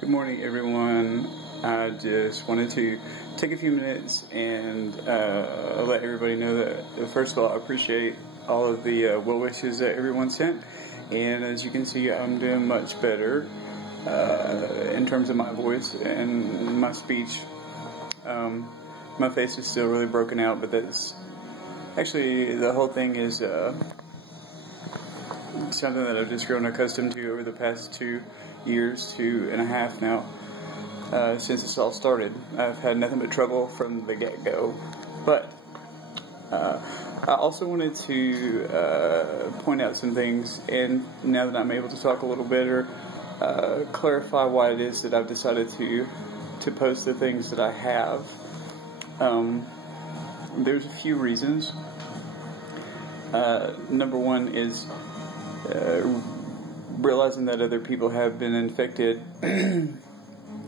Good morning, everyone. I just wanted to take a few minutes and let everybody know that, first of all, I appreciate all of the well wishes that everyone sent. And as you can see, I'm doing much better in terms of my voice and my speech. My face is still really broken out, but that's actually, the whole thing is something that I've just grown accustomed to over the past 2 years, 2.5 now, since this all started. I've had nothing but trouble from the get-go. But I also wanted to point out some things, and now that I'm able to talk a little better, clarify why it is that I've decided to post the things that I have. There's a few reasons. Number one is realizing that other people have been infected kind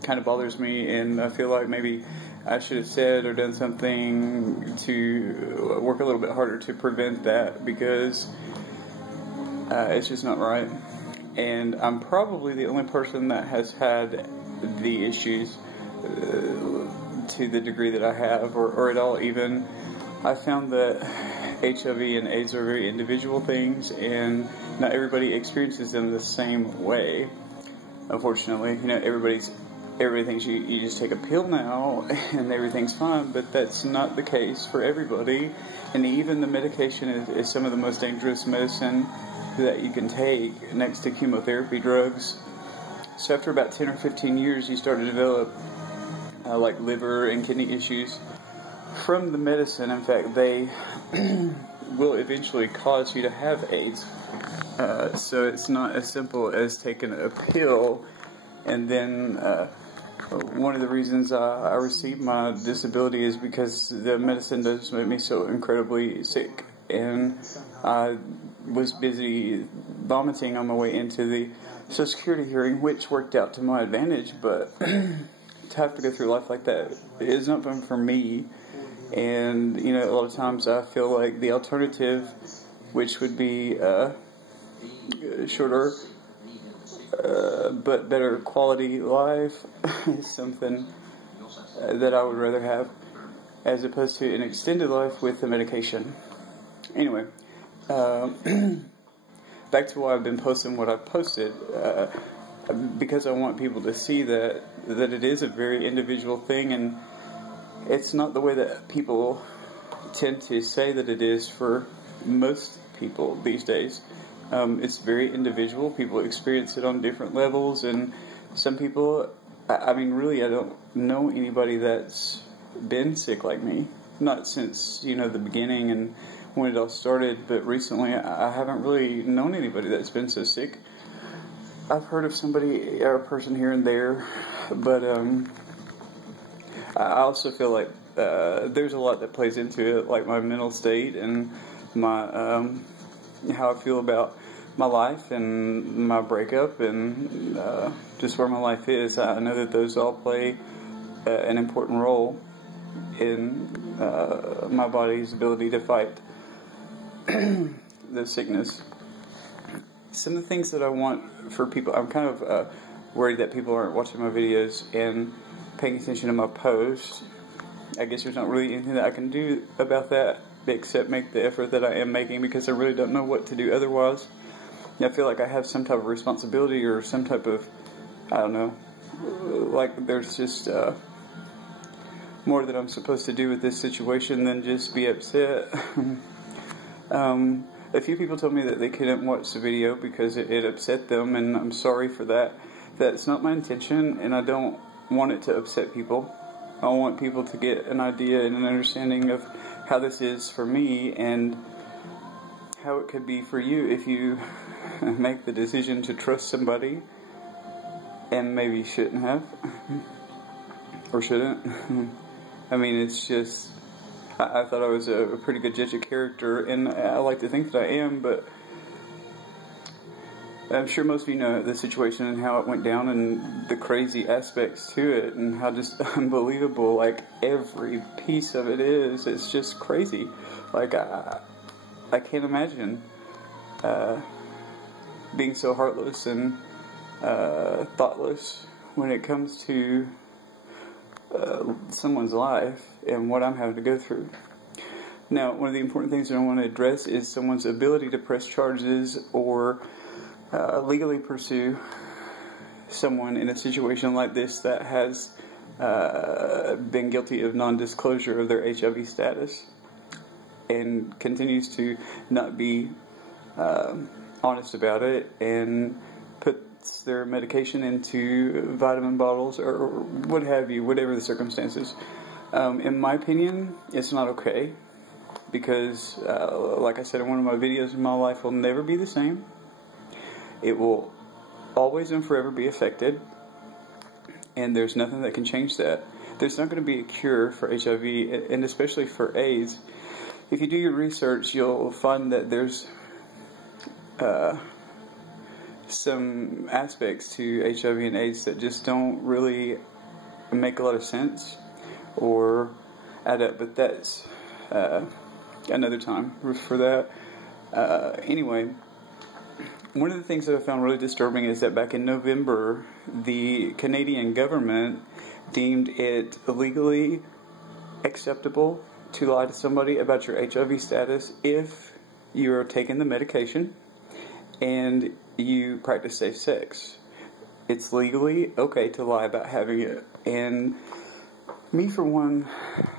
of bothers me, and I feel like maybe I should have said or done something to work a little bit harder to prevent that, because it's just not right. And I'm probably the only person that has had the issues to the degree that I have, or at all even. I found that HIV and AIDS are very individual things, and not everybody experiences them the same way. Unfortunately, you know, everybody thinks you just take a pill now and everything's fine, but that's not the case for everybody. And even the medication is some of the most dangerous medicine that you can take, next to chemotherapy drugs. So after about 10 or 15 years, you start to develop like liver and kidney issues from the medicine. In fact, they will eventually cause you to have AIDS. So it's not as simple as taking a pill. And then one of the reasons I received my disability is because the medicine does make me so incredibly sick. And I was busy vomiting on my way into the Social Security hearing, which worked out to my advantage, but to have to go through life like that is not fun for me. And, you know, a lot of times I feel like the alternative, which would be shorter but better quality life, is something that I would rather have, as opposed to an extended life with the medication. Anyway, back to why I've been posting what I've posted, because I want people to see that it is a very individual thing, and it's not the way that people tend to say that it is for most people these days. It's very individual. People experience it on different levels, and some people, I mean, really, I don't know anybody that's been sick like me. Not since, you know, the beginning and when it all started, but recently I haven't really known anybody that's been so sick. I've heard of somebody or a person here and there, but I also feel like there's a lot that plays into it, like my mental state and my how I feel about my life and my breakup and just where my life is. I know that those all play an important role in my body's ability to fight the sickness. Some of the things that I want for people, I'm kind of worried that people aren't watching my videos and paying attention to my posts. I guess there's not really anything that I can do about that except make the effort that I am making, because I really don't know what to do otherwise. I feel like I have some type of responsibility or some type of, I don't know, like there's just more that I'm supposed to do with this situation than just be upset. A few people told me that they couldn't watch the video because it upset them, and I'm sorry for that. That's not my intention, and I don't want it to upset people. I want people to get an idea and an understanding of how this is for me and how it could be for you if you make the decision to trust somebody and maybe shouldn't have or shouldn't. I mean, it's just, I thought I was a pretty good judge of character, and I like to think that I am, but I'm sure most of you know the situation and how it went down and the crazy aspects to it and how just unbelievable, like, every piece of it is. It's just crazy. Like, I can't imagine being so heartless and thoughtless when it comes to someone's life and what I'm having to go through. Now, one of the important things that I want to address is someone's ability to press charges or legally pursue someone in a situation like this that has been guilty of non-disclosure of their HIV status and continues to not be honest about it and puts their medication into vitamin bottles or what have you, whatever the circumstances. In my opinion, it's not okay because, like I said in one of my videos, my life will never be the same. It will always and forever be affected, and there's nothing that can change that. There's not going to be a cure for HIV, and especially for AIDS. If you do your research, you'll find that there's some aspects to HIV and AIDS that just don't really make a lot of sense or add up, but that's another time for that. Anyway, one of the things that I found really disturbing is that back in November, the Canadian government deemed it legally acceptable to lie to somebody about your HIV status if you're taking the medication and you practice safe sex. It's legally okay to lie about having it. And me, for one,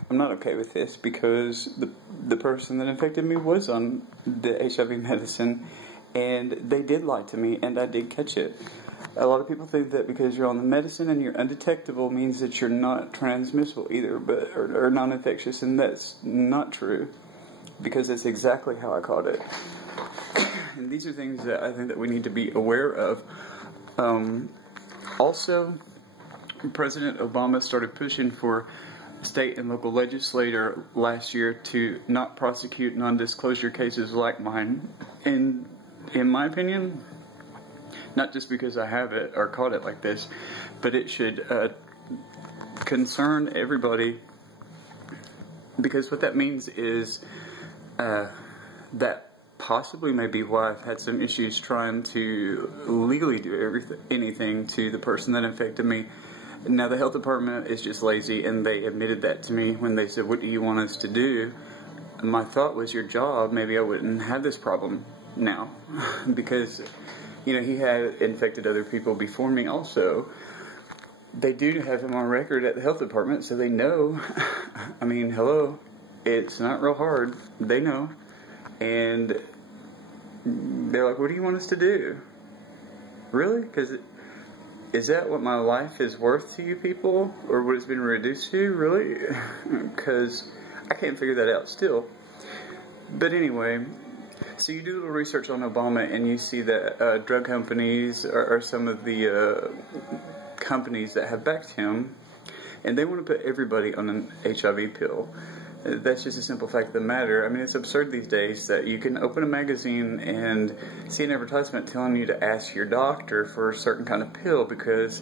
I'm not okay with this because the person that infected me was on the HIV medicine, and they did lie to me, and I did catch it. A lot of people think that because you're on the medicine and you're undetectable means that you're not transmissible either, or non-infectious, and that's not true, because that's exactly how I caught it. And these are things that I think that we need to be aware of. Also, President Obama started pushing for state and local legislator last year to not prosecute non-disclosure cases like mine. And in my opinion, not just because I have it or caught it like this, but it should concern everybody, because what that means is that possibly may be why I've had some issues trying to legally do anything to the person that infected me. Now, the health department is just lazy, and they admitted that to me when they said, "What do you want us to do?" And my thought was, your job, maybe I wouldn't have this problem now. Because, you know, he had infected other people before me also. They do have him on record at the health department, so they know. I mean, hello, it's not real hard. They know. And they're like, "What do you want us to do?" Really? Because is that what my life is worth to you people? Or what it's been reduced to? Really? Because I can't figure that out still. But anyway, so you do a little research on Obama and you see that drug companies are some of the companies that have backed him, and they want to put everybody on an HIV pill. That's just a simple fact of the matter. I mean, it's absurd these days that you can open a magazine and see an advertisement telling you to ask your doctor for a certain kind of pill, because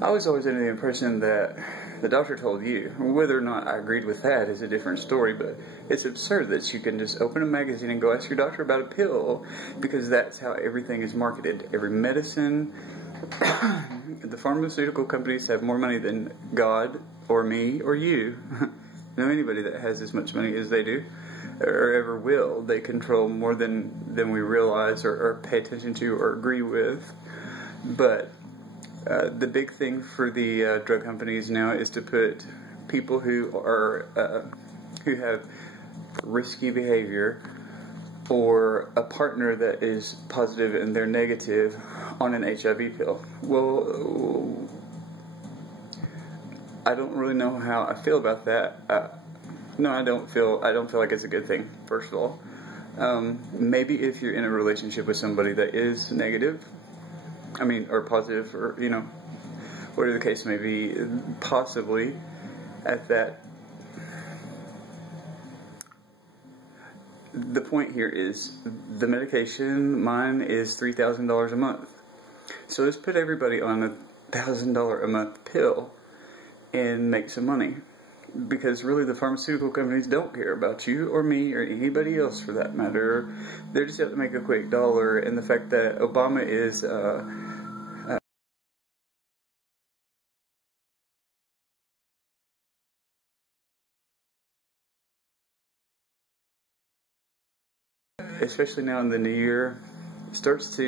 I was always under the impression that the doctor told you. Whether or not I agreed with that is a different story, but it's absurd that you can just open a magazine and go ask your doctor about a pill, because that's how everything is marketed. Every medicine, the pharmaceutical companies have more money than God or me or you. Know anybody that has as much money as they do, or ever will. They control more than we realize or pay attention to or agree with. But the big thing for the drug companies now is to put people who are who have risky behavior or a partner that is positive and they're negative on an HIV pill. Well, I don't really know how I feel about that. No, I don't feel like it's a good thing, first of all. Maybe if you're in a relationship with somebody that is negative, I mean, or positive, or, you know, whatever the case may be, possibly at that. The point here is the medication, mine is $3,000 a month. So let's put everybody on a $1,000 a month pill and make some money, because really the pharmaceutical companies don't care about you or me or anybody else for that matter. They're just out to make a quick dollar. And the fact that Obama is especially now in the new year, starts to